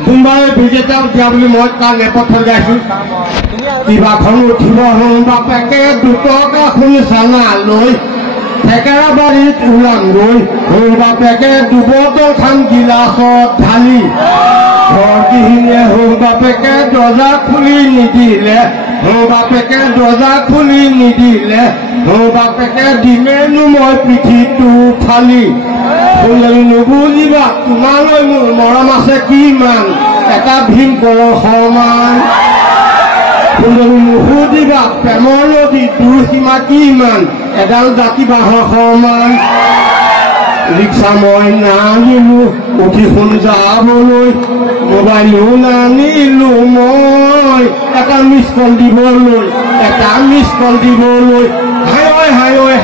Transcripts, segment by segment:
সোমবাৰে বিজেতাক দিয়া বুলি মই তাৰ নেপথ্যত গাইছোঁ কিবাখন উঠিব হওঁ বাপেকে দুটকা শুনি চানা লৈ থেকেৰা বাৰীত ওলাম গৈ সৰু বাপেকে দুবটল খান গিলাচত ঢালি ঘৰ গৃহিণীয়ে সৰু বাপেকে দৰ্জা খুলি নিদিলে সৰু বাপেকে দৰ্জা খুলি নিদিলে সৰু বাপেকে দিমেনো মই পিঠিটো ফালি শুনিলে নুবুজিবা তোমালৈ মোৰ মৰম আছে কিমান এটা ভীম কৰ সমান শুনিলে নুসুধিবা প্ৰেমৰ নদী দূৰ সীমা কিমান এডাল জাতি বাঁহৰ সমান ৰিক্সা মই নানিলো উঠি সোণ যাবলৈ মোবাইলো নানিলো মই এটা মিছ কল দিবলৈ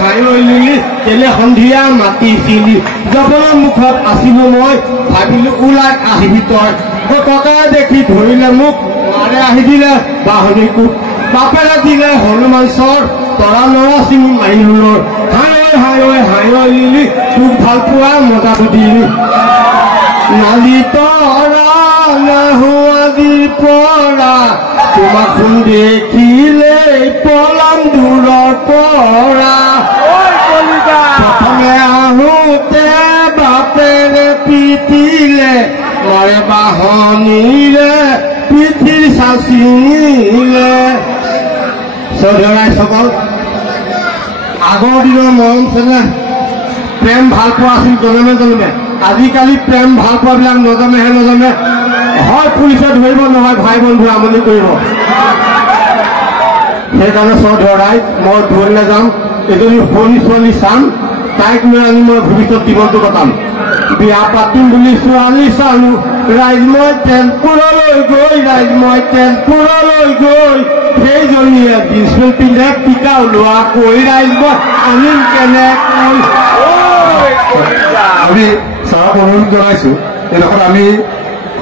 হাই ঐ লিলি কেলে সন্ধিয়া মাতিছিলি জপনৰ মুখত আছিলো মই ভাবিলো ওলাই আহিবি তই টকা দেখি ধৰিলে মোক মাৰে আহি দিলে বাহনী কোট বাপেৰে দিলে হনুমান চৰ তৰা নৰা চিঙি মাৰিলো হাই ঐ লিলি তোক ভাল পোৱা মজাটো দিলি নালি তৰা নাহো আজিৰ পৰা তোমাক ফোন দেখিলে পলাম দূৰৰ পৰা প্ৰথমে আহোঁতে বাপেৰে পিটিলে মাৰে বাহনীৰে পিঠিৰ চাচিলে চৌধুৰীসকল আগৰ দিনৰ মৰম চেনেহ প্ৰেম ভাল পোৱা আছিল জনমে জনমে আজিকালি প্ৰেম ভাল পোৱাবিলাক নজমে হয় পুলিচে ধৰিব নহয় ভাই বন্ধু আমনি কৰিব সেইকাৰণে চৌধুৰাই মই দূৰলৈ যাম এজনী সৰু ছোৱালী চাম তাইক লৈ আনি মই ভৱিষ্যত জীৱনটো কটাম বিয়া পাতিম বুলি ছোৱালী চালো ৰাইজ মই তেজপুৰলৈ গৈ সেইজনীয়ে জিন্স পেণ্ট পিন্ধে টিকা ওলোৱা কৈ ৰাইজ মই আনিম কেনেকৈ আমি ছাৰক অনুৰোধ জনাইছো এইডোখৰত আমি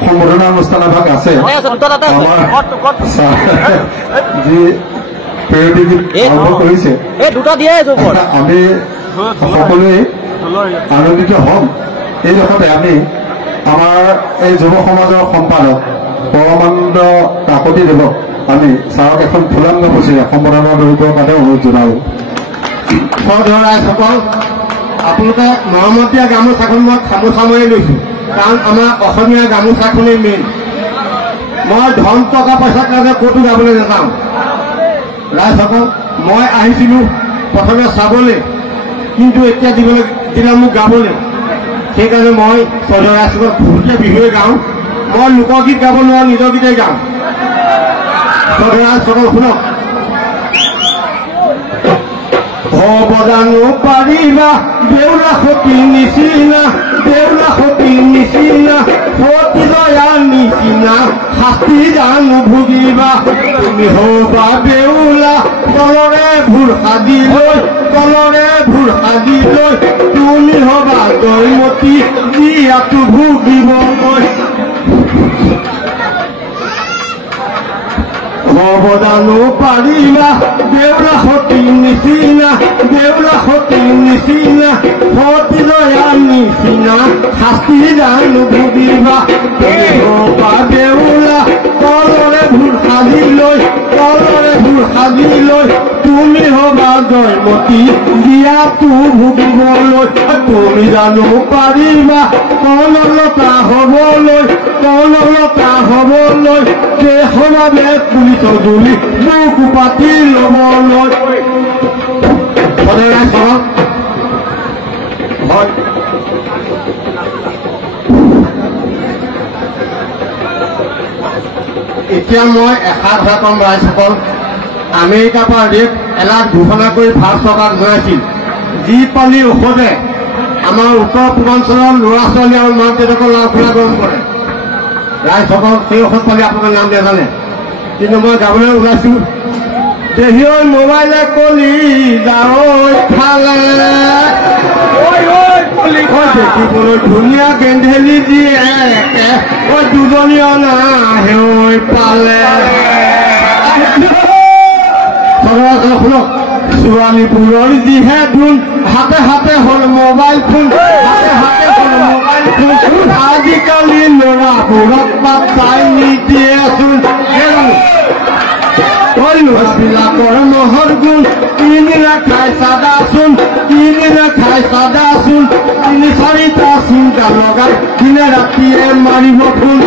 সম্বোধনা অনুষ্ঠান এভাগ আছে আমাৰ যি পেৰডি গীত আৰম্ভ কৰিছে আমি সকলোৱে আনন্দিত হ'ম এইডোখৰতে আমি আমাৰ এই যুৱ সমাজৰ সম্পাদক পৰমানন্দ কাকতি দেৱক আমি ছাৰক এখন ফুলাংগ পুচিৰে সম্বোধনা কৰিবৰ কাৰণে অনুৰোধ জনালোঁ চৌধুৰীসকল আপোনালোকে মৰমত দিয়া গামোচাখন মই খামোচা মাৰি লৈছোঁ কাৰণ আমাৰ অসমীয়া গামোচাখনেই মেইন মই ধন টকা পইচাৰ কাৰণে ক'তো যাবলৈ নাযাওঁ ৰাইজসকল মই আহিছিলোঁ প্ৰথমে চাবলৈ কিন্তু এতিয়া দিবলৈ দিলে মোক গাবলৈ সেইকাৰণে মই চৌধুৰীসকল ভুলকৈ বিহুৱে গাওঁ মই লোকগীত গাব নোৱাৰোঁ নিজৰ গীতেই গাওঁ চৌধুৰীসকল শুনক জানো পাৰিবা দেউলা সতীৰ নিচিনা সতী দয়াৰ নিচিনা শাস্তি জানো ভুগিবা তুমি হবা বেউলা তলৰে ভুৰ সাজি লৈ তুমি হবা জয়মতী দিয়াটো ভুগিবলৈ জানো পাৰিবা দেউলা সতীৰ নিচিনা সতী দয়াৰ নিচিনা শাস্তি জানো ভুগিবা হবা দেউলা তলৰে ভুৰ সাজি লৈ তুমি হবা জয়মতী দিয়াটো ভুগিবলৈ তুমি জানো পাৰিবা কললতা হবলৈ দেশভাৱে পুলিচ জুলি মোক পাতি ল'বলৈ সদায় চলক হয় এতিয়া মই এষাৰ কথা ক'ম ৰাইজসকল আমেৰিকাৰ পৰা ৰেট এলাৰ্ট ঘোষণা কৰি ভাৰত চৰকাৰক জনাইছিল যি পানী ঔষধে আমাৰ উত্তৰ পূৰ্বাঞ্চলৰ ল'ৰা ছোৱালী আৰু মাক দেউতাকৰ লাভখোলা গৰম কৰে ৰাইজসকল সেই ঔষধ পানী আপোনালোকে নাম নাজানে কিন্তু মই গাবলৈ ওলাইছোঁ দেহী মোবাইলে কলি যাওঁ খালে দেখিবলৈ ধুনীয়া গেন্ধেলি দিয়ে দুজনী অনা হেই পালে শুনক ছোৱালীবোৰৰ যিহে ধুন হাতে হাতে হ'ল মোবাইল ফোন আজিকালি ল'ৰাবোৰক পাত্তাই নিদিয়েচোন বিলাকৰ মহৰ গুণ কিনিৰে খাই চাদাচোন কিনিৰে খাই চাদাচোন 3-4টা চিন্তা লগাই দিনে ৰাতিয়ে মাৰিব ফোন